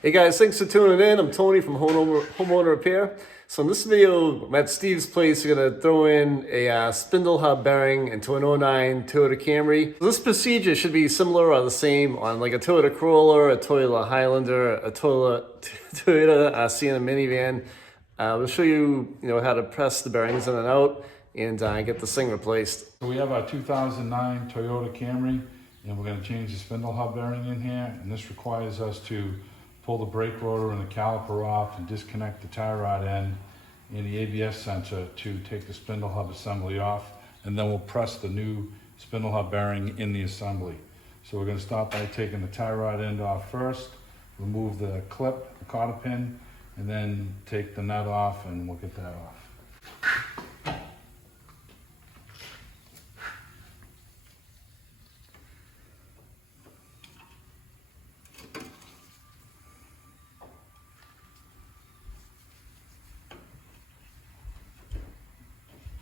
Hey guys, thanks for tuning in. I'm Tony from Homeowner Repair. So in this video, I'm at Steve's place. We're gonna throw in a spindle hub bearing into an '09 Toyota Camry. This procedure should be similar or the same on like a Toyota Corolla, a Toyota Highlander, a Toyota Sienna minivan. We'll show you, how to press the bearings in and out and get this thing replaced. So we have our 2009 Toyota Camry, and we're going to change the spindle hub bearing in here, and this requires us to pull the brake rotor and the caliper off and disconnect the tie rod end and the ABS sensor to take the spindle hub assembly off, and then we'll press the new spindle hub bearing in the assembly. So we're going to start by taking the tie rod end off first, remove the clip, the cotter pin, and then take the nut off, and we'll get that off.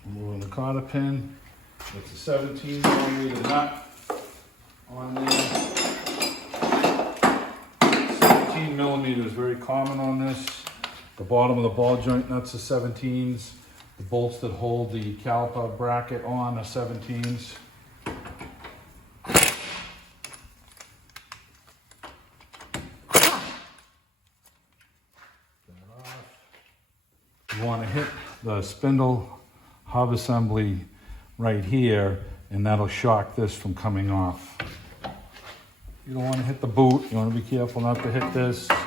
Removing the cotter pin. It's a 17 millimeter nut on there. 17 millimeter is very common on this. The bottom of the ball joint nuts are 17s. The bolts that hold the caliper bracket on are 17s. You want to hit the spindle hub assembly right here, and that'll shock this from coming off. You don't want to hit the boot. You want to be careful not to hit this. Okay,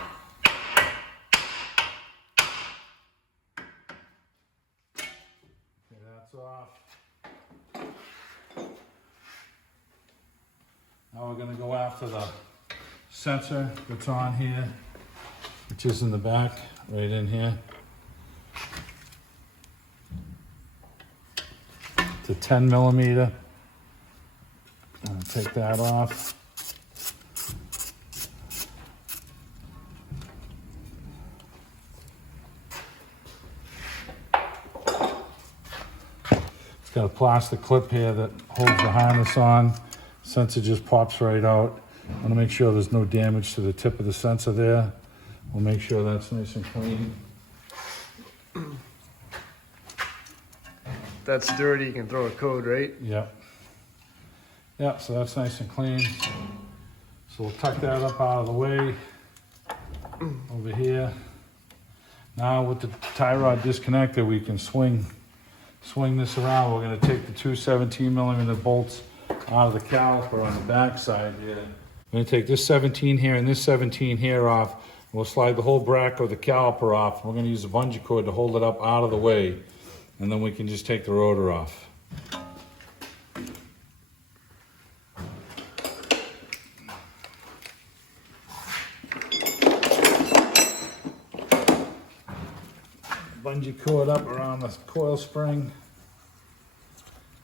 that's off. Now we're going to go after the sensor that's on here, which is in the back, right in here. To 10 millimeter. I'll take that off. It's got a plastic clip here that holds the harness on. Sensor just pops right out. I want to make sure there's no damage to the tip of the sensor there. We'll make sure that's nice and clean. That's dirty, you can throw a code, right? Yep. Yep, so that's nice and clean. So we'll tuck that up out of the way over here. Now with the tie rod disconnected, we can swing this around. We're going to take the two 17 millimeter bolts out of the caliper on the back side here. I'm going to take this 17 here and this 17 here off. We'll slide the whole bracket of the caliper off. We're going to use a bungee cord to hold it up out of the way. And then we can just take the rotor off. Bungee cord up around the coil spring.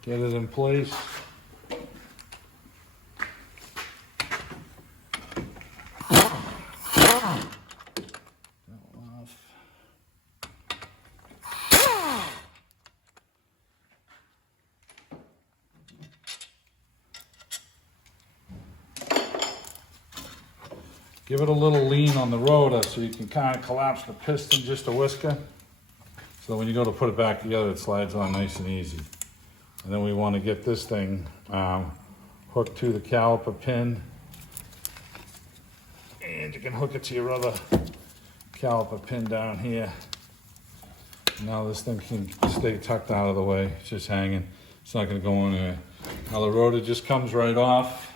Get it in place. Give it a little lean on the rotor so you can kind of collapse the piston just a whisker. So when you go to put it back together, it slides on nice and easy. And then we want to get this thing hooked to the caliper pin. And you can hook it to your other caliper pin down here. Now this thing can stay tucked out of the way. It's just hanging. It's not going to go anywhere. Now the rotor just comes right off.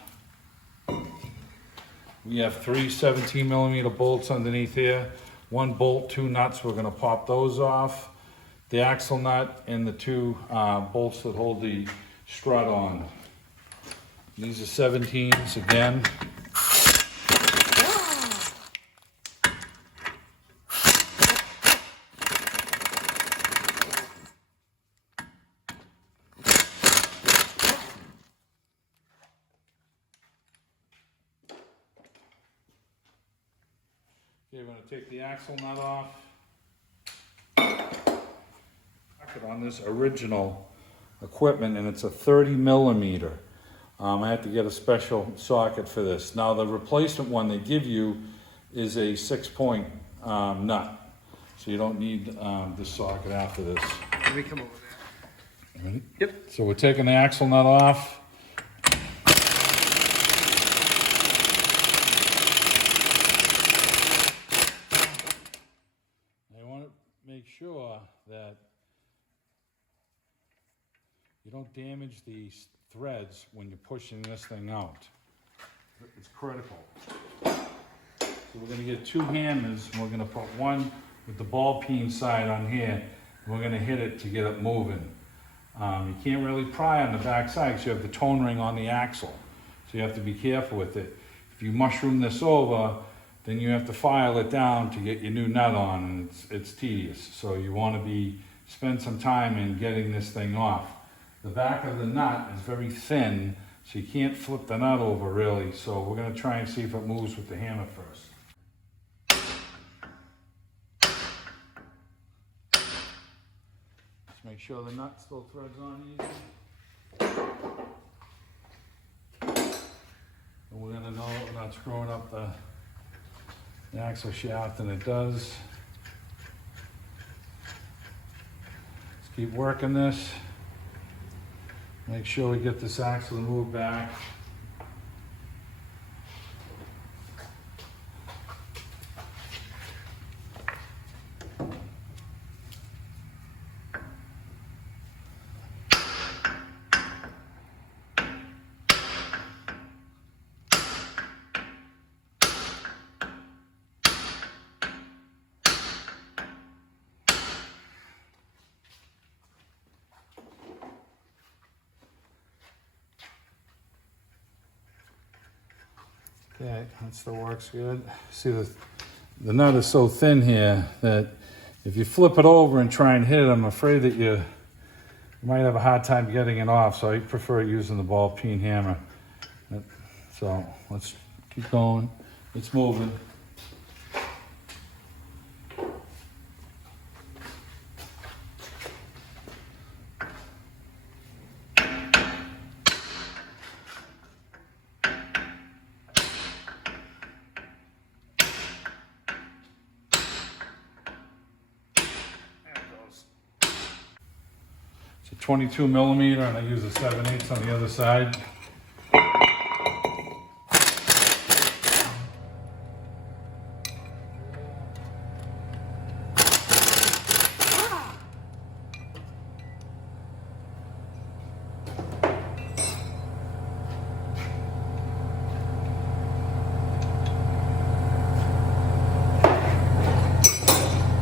We have three 17 millimeter bolts underneath here. One bolt, two nuts, we're gonna pop those off. The axle nut and the two bolts that hold the strut on. These are 17s again. Okay, we're going to take the axle nut off. Socket on this original equipment, and it's a 30 millimeter. I have to get a special socket for this. Now the replacement one they give you is a 6-point nut. So you don't need this socket after this. Let me come over there. Ready? Yep. So we're taking the axle nut off. I want to make sure that you don't damage these threads when you're pushing this thing out. It's critical. So we're going to get 2 hammers, and we're going to put one with the ball peen side on here, and we're going to hit it to get it moving. You can't really pry on the back side because you have the tone ring on the axle. So you have to be careful with it. If you mushroom this over, then you have to file it down to get your new nut on, and it's tedious. So you want to spend some time in getting this thing off. The back of the nut is very thin, so you can't flip the nut over really. So we're going to try and see if it moves with the hammer first. Just make sure the nut still threads on easy. And we're going to know we're not screwing up the axle shaft, and it does. Let's keep working this. Make sure we get this axle to move back. Okay, that still works good. See, the nut is so thin here that if you flip it over and try and hit it, I'm afraid that you might have a hard time getting it off. So I prefer using the ball peen hammer. So let's keep going. It's moving. It's a 22 millimeter, and I use a 7/8 on the other side.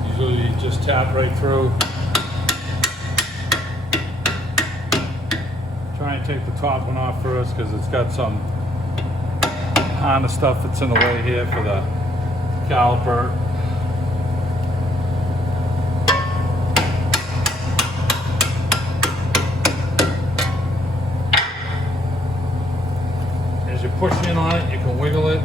Usually you just tap right through. Try and take the top one off first because it's got some Honda stuff that's in the way here for the caliper. As you push in on it, you can wiggle it.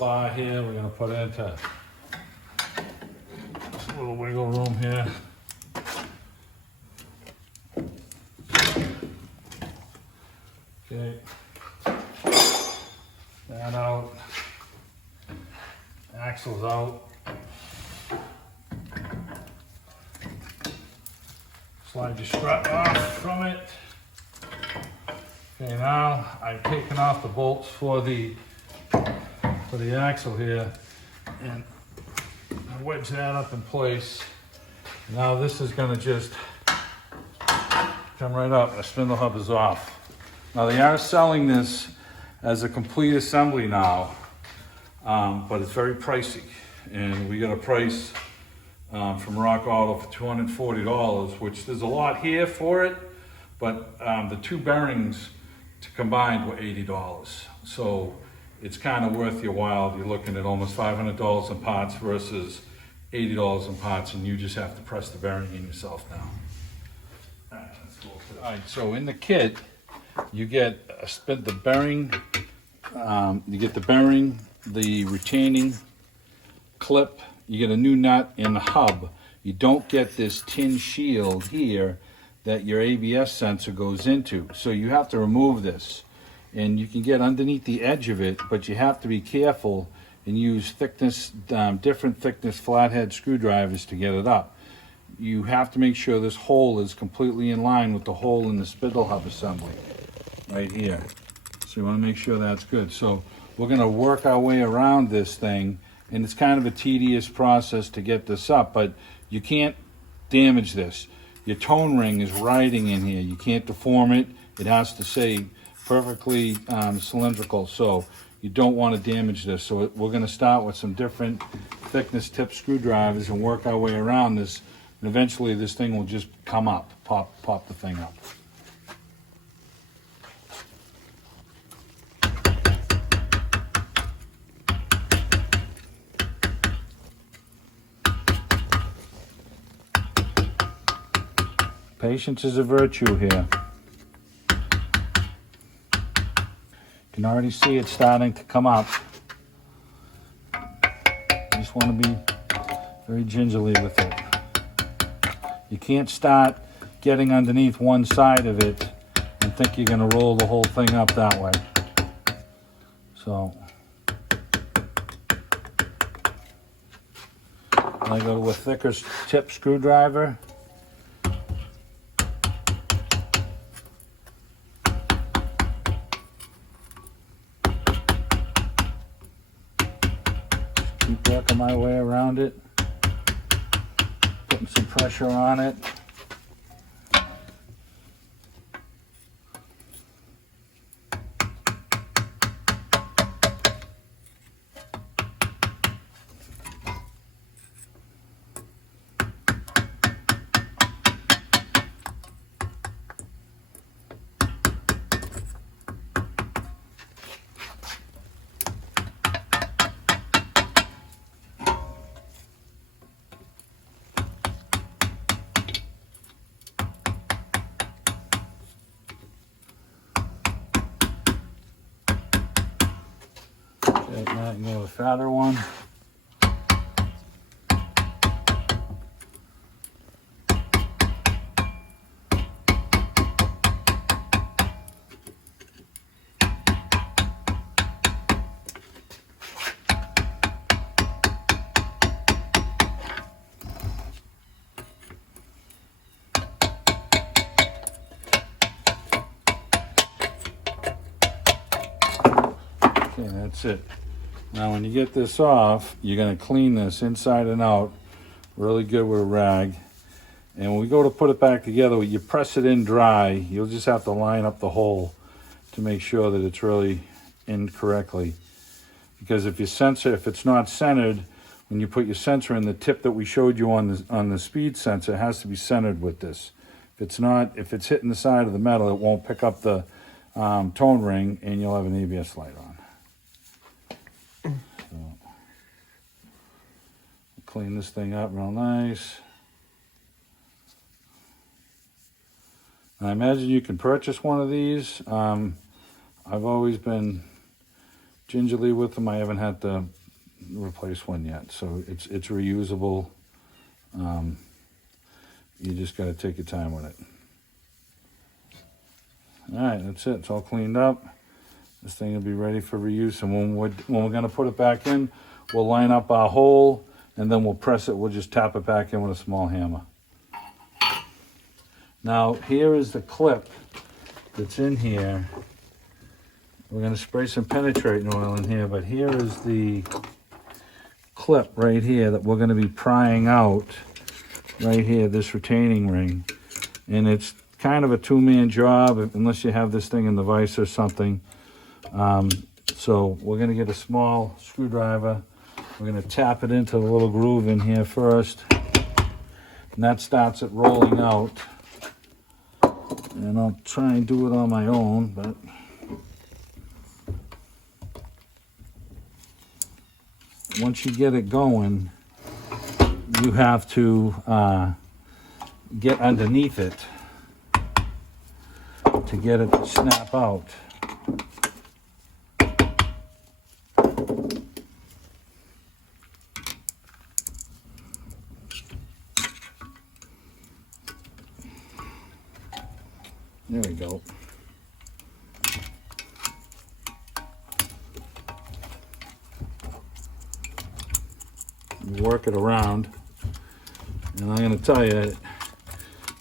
Bar here, we're going to put into just a little wiggle room here. Okay, that out, axle's out. Slide your strut off from it. Okay, now I've taken off the bolts for the axle here, and I wedge that up in place. Now this is going to just come right up, and the spindle hub is off. Now they are selling this as a complete assembly now, but it's very pricey, and we got a price from Rock Auto for $240, which there's a lot here for it, but the 2 bearings combined were $80. So it's kind of worth your while. You're looking at almost $500 in parts versus $80 in parts, and you just have to press the bearing in yourself now. All right, so in the kit, you get the bearing You get the bearing, the retaining clip, you get a new nut and the hub. You don't get this tin shield here that your ABS sensor goes into. So you have to remove this. And you can get underneath the edge of it, but you have to be careful and use thickness, different thickness flathead screwdrivers to get it up. You have to make sure this hole is completely in line with the hole in the spindle hub assembly right here. So you want to make sure that's good. So we're going to work our way around this thing, and it's kind of a tedious process to get this up, but you can't damage this. Your tone ring is riding in here. You can't deform it. It has to stay perfectly cylindrical, so you don't want to damage this. So we're going to start with some different thickness tip screwdrivers and work our way around this, and eventually this thing will just come up, pop the thing up. Patience is a virtue here. You can already see it starting to come up. You just want to be very gingerly with it. You can't start getting underneath one side of it and think you're going to roll the whole thing up that way. So I go to a thicker tip screwdriver. Keep working my way around it, putting some pressure on it. Now you can go with a fatter one. Okay, that's it. Now when you get this off, you're going to clean this inside and out really good with a rag. And when we go to put it back together, you press it in dry. You'll just have to line up the hole to make sure that it's really in correctly. Because if it's not centered, when you put your sensor in, the tip that we showed you on the speed sensor, it has to be centered with this. If it's hitting the side of the metal, it won't pick up the tone ring, and you'll have an ABS light on. So, clean this thing up real nice. I imagine you can purchase one of these. I've always been gingerly with them. I haven't had to replace one yet, so it's reusable. You just got to take your time with it. All right, that's it. It's all cleaned up. This thing will be ready for reuse, and when we're going to put it back in, we'll line up our hole, and then we'll press it. We'll just tap it back in with a small hammer. Now, here is the clip that's in here. We're going to spray some penetrating oil in here, but here is the clip right here that we're going to be prying out right here, this retaining ring. And it's kind of a two-man job unless you have this thing in the vise or something. So we're going to get a small screwdriver. We're going to tap it into the little groove in here first. And that starts it rolling out. And I'll try and do it on my own, but once you get it going, you have to get underneath it to get it to snap out. There we go. You work it around, and I'm going to tell you,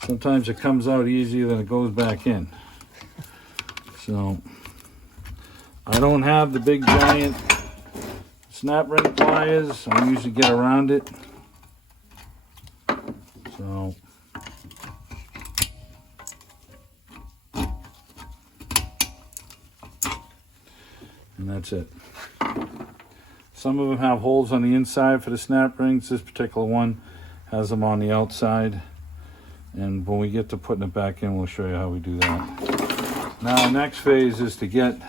sometimes it comes out easier than it goes back in. So I don't have the big giant snap ring pliers. I usually get around it. So and that's it. Some of them have holes on the inside for the snap rings. This particular one has them on the outside. And when we get to putting it back in, we'll show you how we do that. Now, the next phase is to get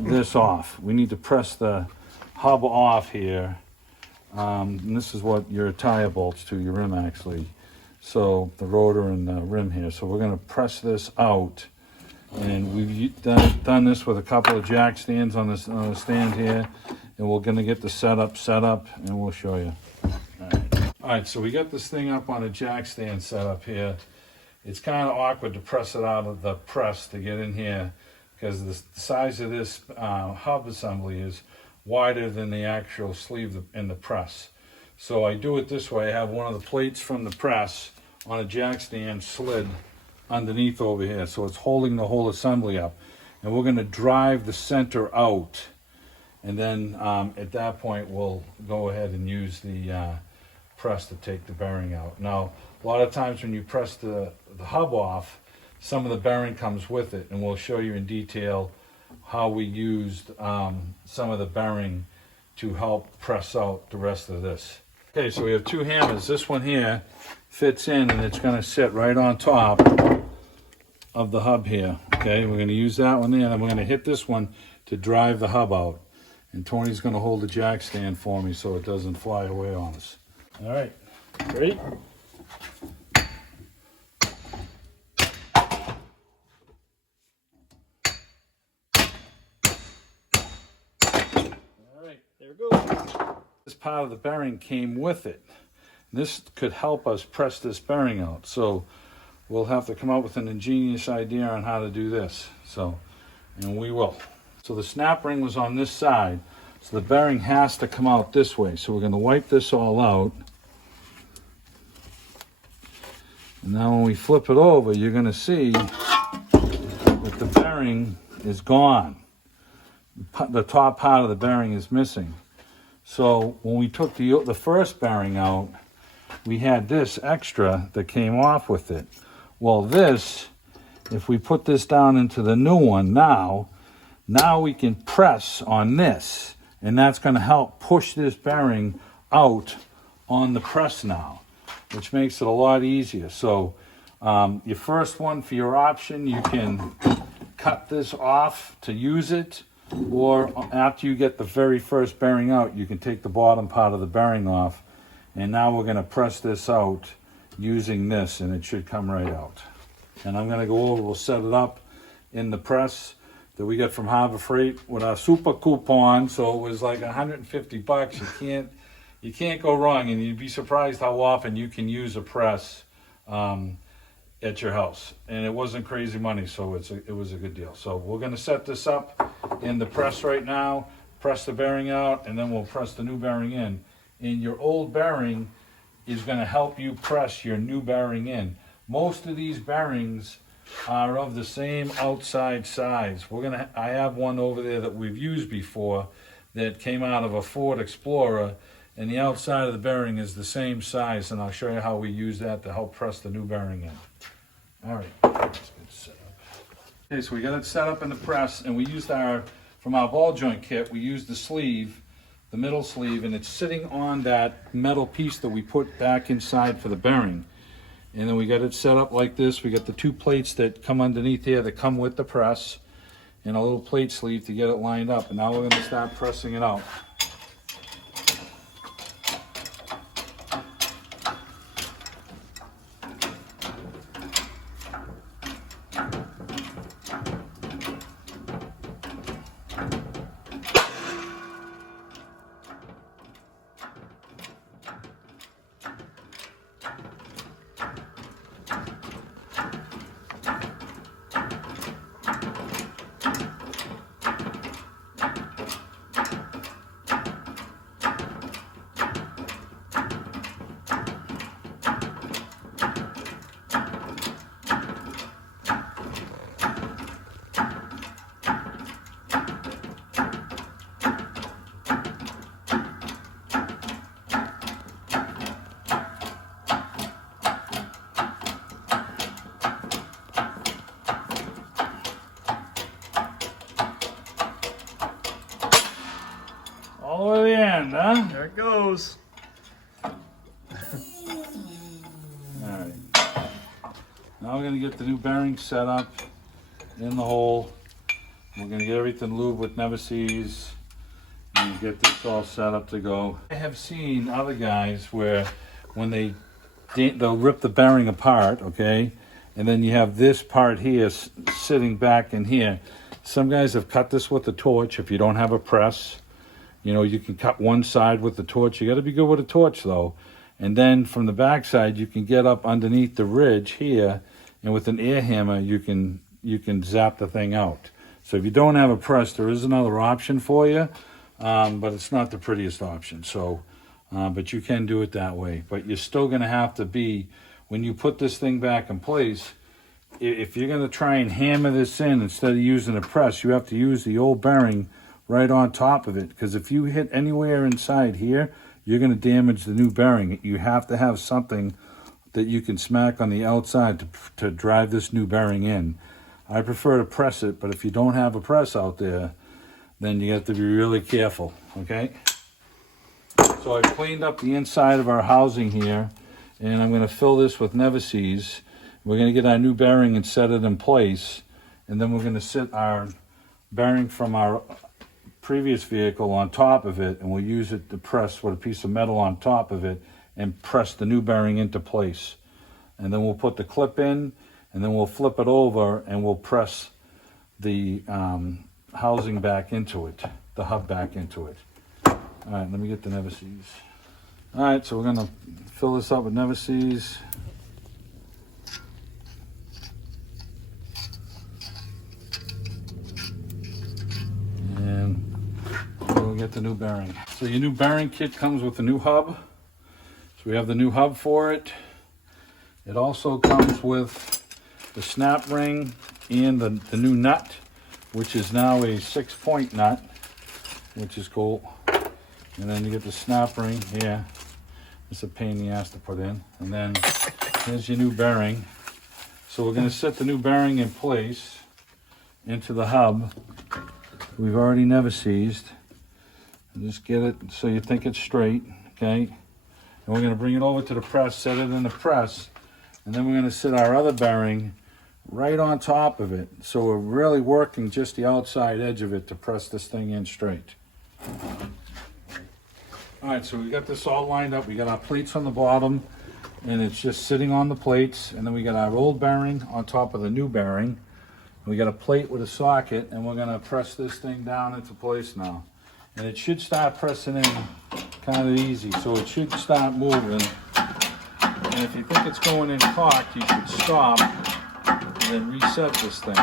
this off. We need to press the hub off here. And this is what your tire bolts to, your rim actually. So the rotor and the rim here. So we're going to press this out. And we've done this with a couple of jack stands on this stand here. And we're going to get the setup set up, and we'll show you. All right, so we got this thing up on a jack stand set up here. It's kind of awkward to press it out of the press to get in here because the size of this hub assembly is wider than the actual sleeve in the press. So I do it this way. I have one of the plates from the press on a jack stand slid underneath over here. So it's holding the whole assembly up. And we're going to drive the center out. And then at that point, we'll go ahead and use the press to take the bearing out. Now, a lot of times when you press the hub off, some of the bearing comes with it, and we'll show you in detail how we used some of the bearing to help press out the rest of this. Okay, so we have two hammers. This one here fits in, and it's going to sit right on top of the hub here. Okay, we're going to use that one there, and we're going to hit this one to drive the hub out. And Tony's going to hold the jack stand for me so it doesn't fly away on us. All right, ready? All right, there it goes. This part of the bearing came with it. This could help us press this bearing out. So we'll have to come up with an ingenious idea on how to do this. So, and we will. So the snap ring was on this side. So the bearing has to come out this way. So we're going to wipe this all out. And now when we flip it over, you're going to see that the bearing is gone. The top part of the bearing is missing. So when we took the first bearing out, we had this extra that came off with it. Well, this, if we put this down into the new one now we can press on this, and that's going to help push this bearing out on the press now, which makes it a lot easier. So your first one, for your option, you can cut this off to use it, or after you get the very first bearing out, you can take the bottom part of the bearing off. And now we're going to press this out using this, and it should come right out. And I'm going to go over, we'll set it up in the press that we got from Harbor Freight with our super coupon. So it was like $150. You can't go wrong, and you'd be surprised how often you can use a press at your house. And it wasn't crazy money, so it was a good deal. So we're going to set this up in the press right now, press the bearing out, and then we'll press the new bearing in. And your old bearing is going to help you press your new bearing in. Most of these bearings are of the same outside size. I have one over there that we've used before that came out of a Ford Explorer, and the outside of the bearing is the same size, and I'll show you how we use that to help press the new bearing in. All right, let's get it set up. Okay, so we got it set up in the press, and we used from our ball joint kit, we used the sleeve, the middle sleeve, and it's sitting on that metal piece that we put back inside for the bearing. And then we got it set up like this. We got the two plates that come underneath here that come with the press, and a little plate sleeve to get it lined up. And now we're going to start pressing it out. All the way to the end, huh? There it goes. Alright. Now we're going to get the new bearing set up in the hole. We're going to get everything lubed with Never-Seez and get this all set up to go. I have seen other guys where when they'll rip the bearing apart, okay, and then you have this part here sitting back in here. Some guys have cut this with a torch. If you don't have a press, you know, you can cut one side with the torch. You got to be good with a torch though. And then from the back side, you can get up underneath the ridge here, and with an air hammer, you can zap the thing out. So if you don't have a press, there is another option for you, but it's not the prettiest option. So, but you can do it that way. But you're still going to have to be, when you put this thing back in place, if you're going to try and hammer this in instead of using a press, you have to use the old bearing right on top of it. Because if you hit anywhere inside here, you're going to damage the new bearing. You have to have something that you can smack on the outside to drive this new bearing in. I prefer to press it, but if you don't have a press out there, then you have to be really careful, okay? So I've cleaned up the inside of our housing here, and I'm going to fill this with Never-Seez. We're going to get our new bearing and set it in place, and then we're going to sit our bearing from our previous vehicle on top of it, and we'll use it to press with a piece of metal on top of it and press the new bearing into place. And then we'll put the clip in, and then we'll flip it over and we'll press the housing back into it, the hub back into it. All right, let me get the Never-Seez. All right, so we're gonna fill this up with Never-Seez. And we'll get the new bearing. So your new bearing kit comes with a new hub. So we have the new hub for it. It also comes with the snap ring and the new nut, which is now a 6-point nut, which is cool. And then you get the snap ring here. It's a pain in the ass to put in. And then here's your new bearing. So we're going to set the new bearing in place into the hub. We've already Never-Seezed. Just get it so you think it's straight, okay? And we're going to bring it over to the press, set it in the press, and then we're going to sit our other bearing right on top of it. So we're really working just the outside edge of it to press this thing in straight. All right, so we got this all lined up. We got our plates on the bottom, and it's just sitting on the plates. And then we got our old bearing on top of the new bearing. We got a plate with a socket, and we're going to press this thing down into place now. And it should start pressing in kind of easy, so it should start moving. And if you think it's going in cocked, you should stop and then reset this thing.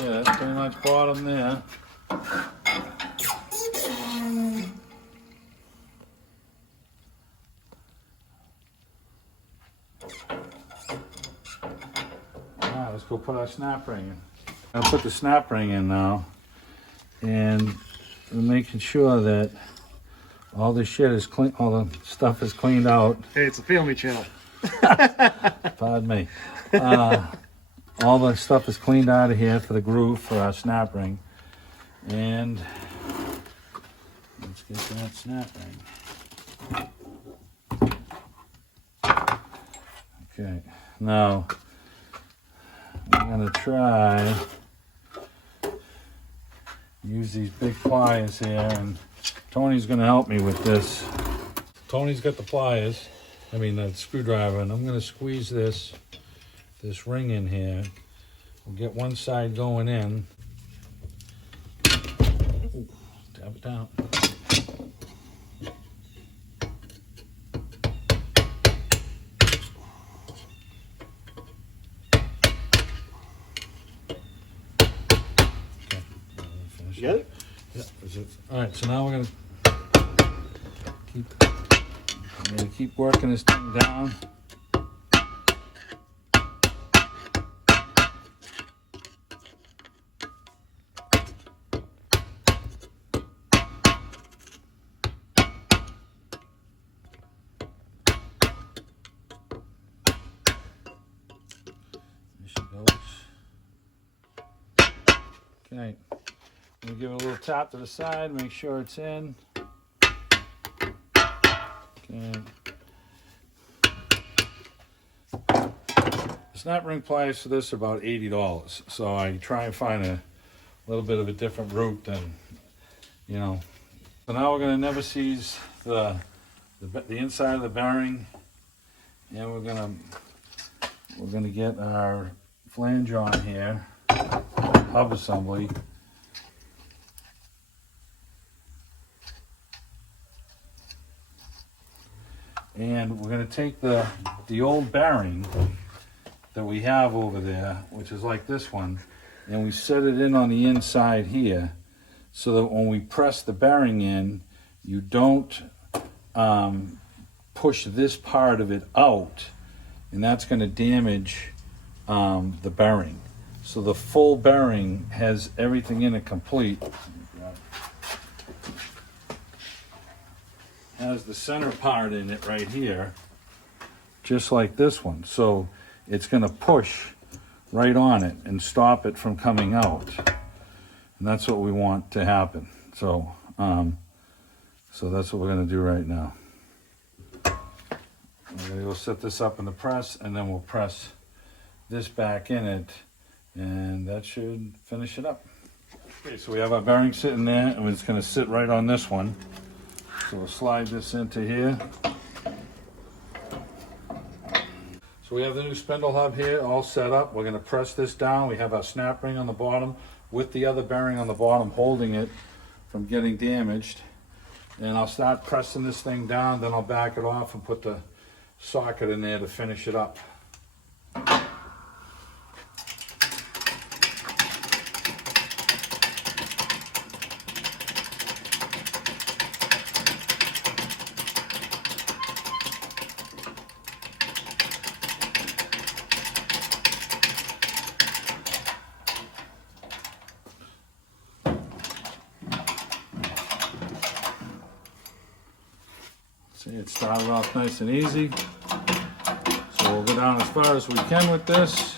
Yeah, that's pretty much bottom there. Alright, let's go put our snap ring in. I'll put the snap ring in now, and we're making sure that all this shit is clean, all the stuff is cleaned out. Hey, it's a family channel. Pardon me. All the stuff is cleaned out of here for the groove for our snap ring. And let's get that snap ring. Okay, now I'm gonna try use these big pliers here, and Tony's gonna help me with this. Tony's got the pliers, the screwdriver, and I'm gonna squeeze this ring in here. We'll get one side going in. Ooh, tap it down. You got it? Yeah. All right, so now we're gonna keep working this thing down. There she goes. Okay. We'll give it a little tap to the side, make sure it's in. Okay. The snap ring pliers for this are about $80, so I try and find a little bit of a different route than, you know. So now we're going to never seize the inside of the bearing, and we're gonna get our flange on here, hub assembly. And we're going to take the old bearing that we have over there, which is like this one, and we set it in on the inside here so that when we press the bearing in, you don't push this part of it out, and that's going to damage the bearing. So the full bearing has everything in it complete. Has the center part in it right here, just like this one. So it's going to push right on it and stop it from coming out. And that's what we want to happen. So, so that's what we're going to do right now. We're going to go set this up in the press, and then we'll press this back in it, and that should finish it up. Okay, so we have our bearing sitting there, and it's going to sit right on this one. So we'll slide this into here. So we have the new spindle hub here all set up. We're going to press this down. We have our snap ring on the bottom with the other bearing on the bottom holding it from getting damaged. And I'll start pressing this thing down, then I'll back it off and put the socket in there to finish it up. See, it started off nice and easy. So we'll go down as far as we can with this.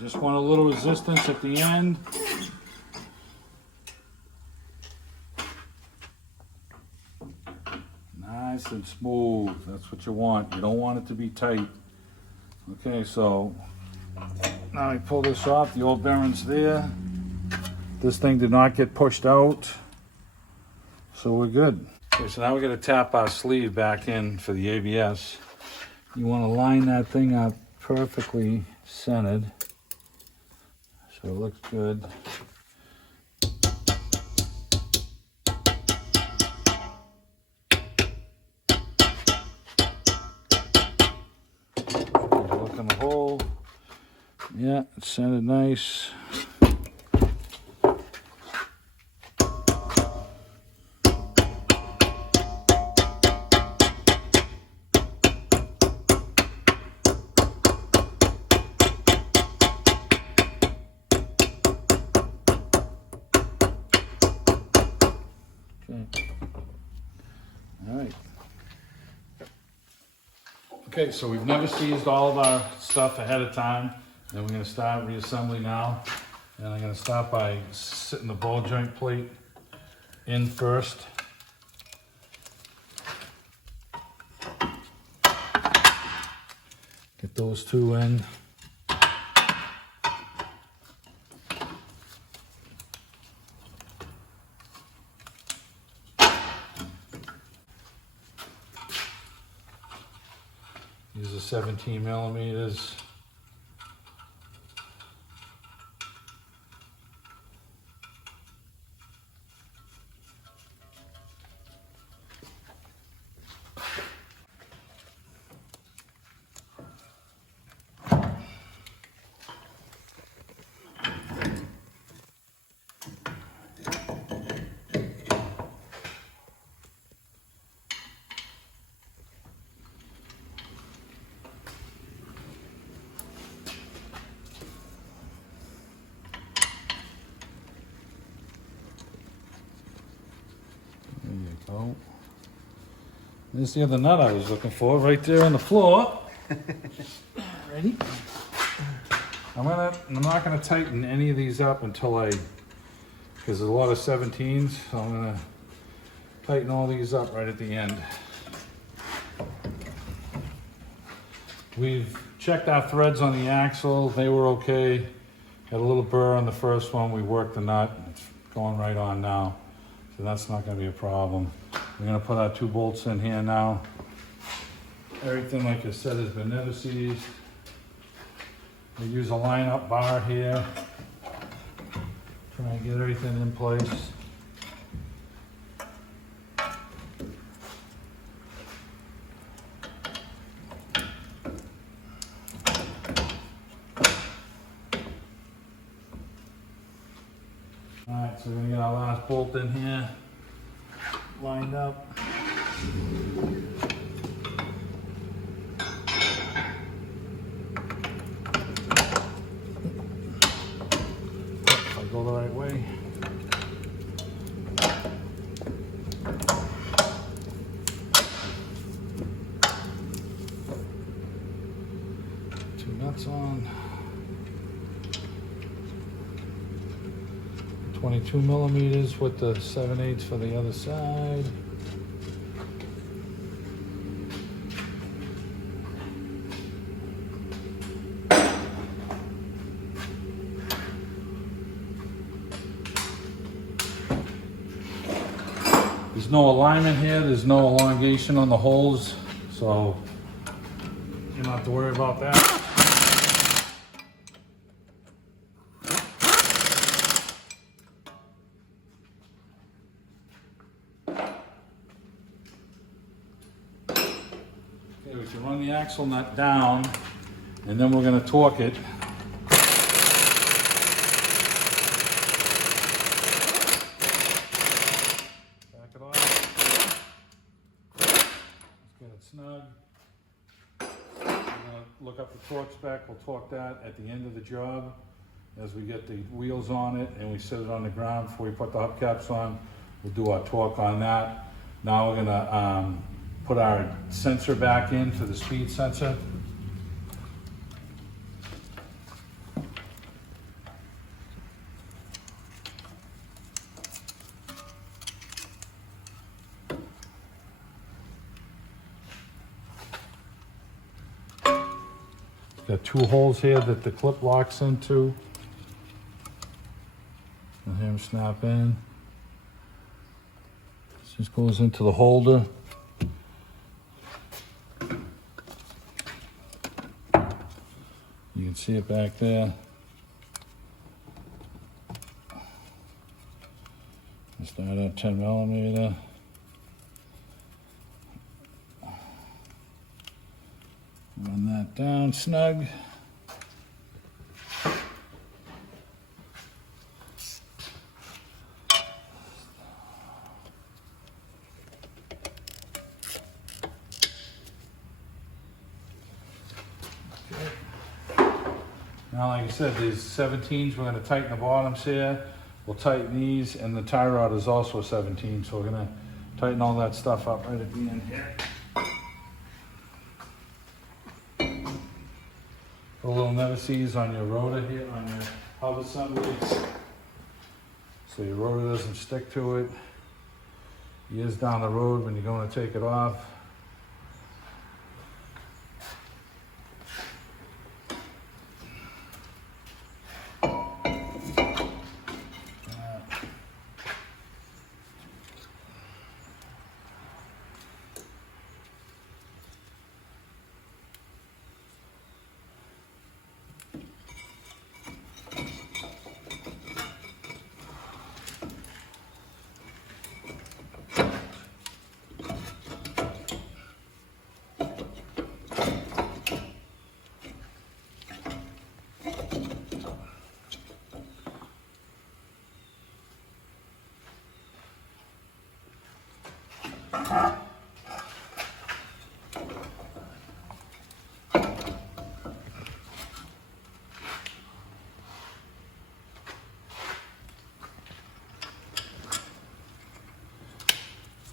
Just want a little resistance at the end. Nice and smooth. That's what you want. You don't want it to be tight. Okay, so now I pull this off. The old bearing's there. This thing did not get pushed out, so we're good. Okay, so now we're going to tap our sleeve back in for the ABS. You want to line that thing up perfectly centered. So it looks good. Look in the hole. Yeah, it's centered nice. All right. Okay, so we've never seized all of our stuff ahead of time. Then we're going to start reassembly now. And I'm going to start by sitting the ball joint plate in first. Get those two in. 17 millimeters. There you go. There's the other nut I was looking for, right there on the floor. Ready? I'm not gonna tighten any of these up until because there's a lot of 17s, so I'm gonna tighten all these up right at the end. We've checked our threads on the axle, they were okay. Had a little burr on the first one, we worked the nut, it's going right on now. So that's not gonna be a problem. We're gonna put our 2 bolts in here now. Everything, like I said, has been never seized. We use a line-up bar here. Try and get everything in place. Alright, so we're gonna get our last bolt in here, lined up. If I go the right way. Two nuts on. 22 millimeters with the 7/8 for the other side. There's no alignment here, there's no elongation on the holes, so you don't have to worry about that. Okay, we can run the axle nut down, and then we're going to torque it. Back it off. Let's get it snug. We're going to look up the torque spec. We'll torque that at the end of the job as we get the wheels on it and we set it on the ground before we put the hubcaps on. We'll do our torque on that. Now we're going to put our sensor back in for the speed sensor. Got 2 holes here that the clip locks into. And here snap in. This just goes into the holder. You can see it back there. Start at 10 millimeter. Run that down snug. Now, like I said, these 17s, we're going to tighten the bottoms here. We'll tighten these, and the tie rod is also a 17, so we're going to tighten all that stuff up right at the end here. Put a little never seize on your rotor here, on your hub assembly, so your rotor doesn't stick to it. Years down the road when you're going to take it off.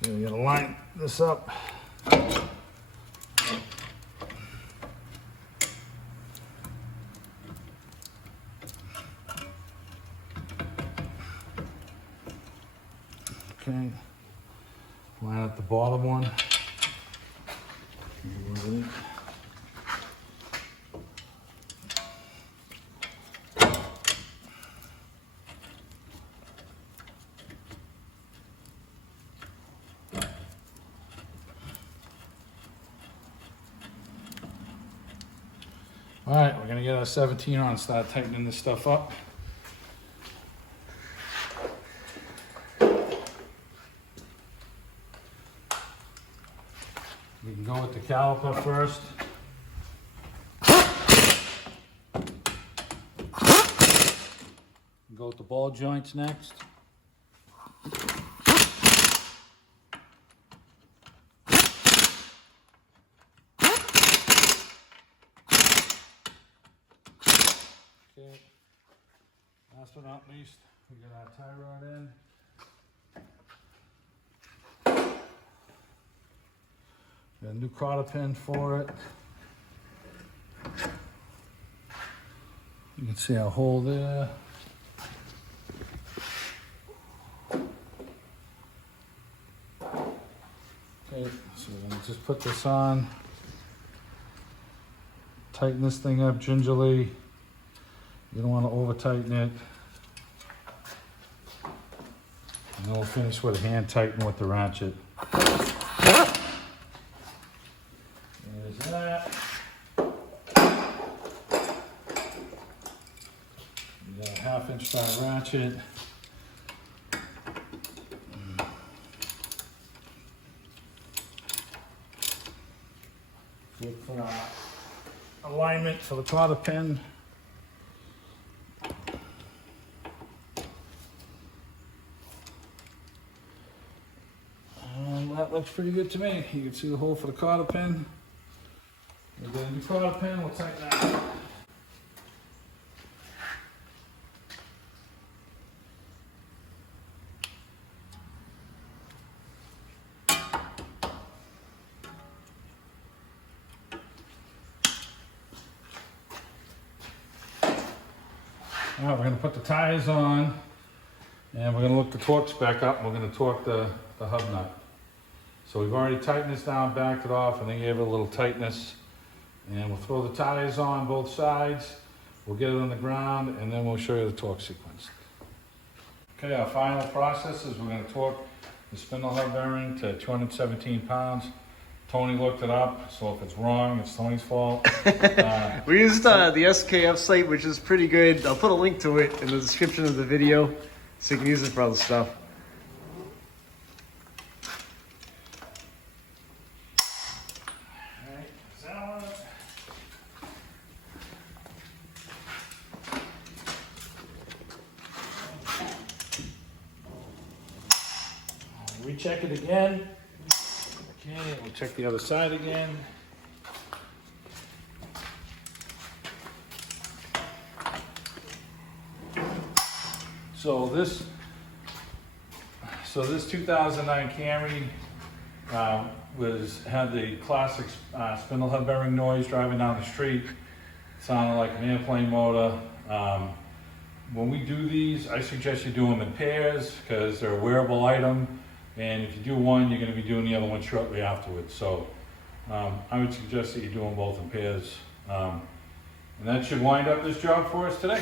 So you gotta line this up. Okay, line up the bottom one. All right, we're gonna get our 17 on and start tightening this stuff up. We can go with the caliper first. Go with the ball joints next. Okay, last but not least, we got our tie rod in. Got a new Cotter Pin for it. You can see our hole there. Okay, so we're gonna just put this on. Tighten this thing up gingerly. You don't want to over tighten it. And then we'll finish with a hand tighten with the ratchet. There's that. We got a 1/2 inch side ratchet. Good for our alignment for the Cotter Pin. That looks pretty good to me. You can see the hole for the Cotter Pin. We'll get a new Cotter Pin, we'll tighten that up. All right, we're going to put the tires on, and we're going to look the torques back up, and we're going to torque the hub nut. So we've already tightened this down, backed it off, and then gave it a little tightness. And we'll throw the tires on both sides. We'll get it on the ground, and then we'll show you the torque sequence. Okay, our final process is we're going to torque the spindle hub bearing to 217 pounds. Tony looked it up, so if it's wrong, it's Tony's fault. We used the SKF site, which is pretty good. I'll put a link to it in the description of the video, so you can use it for other stuff. Recheck it again. Okay, we'll check the other side again. So this 2009 Camry had the classic spindle hub bearing noise driving down the street. Sounded like an airplane motor. When we do these, I suggest you do them in pairs because they're a wearable item. And if you do one, you're going to be doing the other one shortly afterwards. So I would suggest that you do them both in pairs. And that should wind up this job for us today.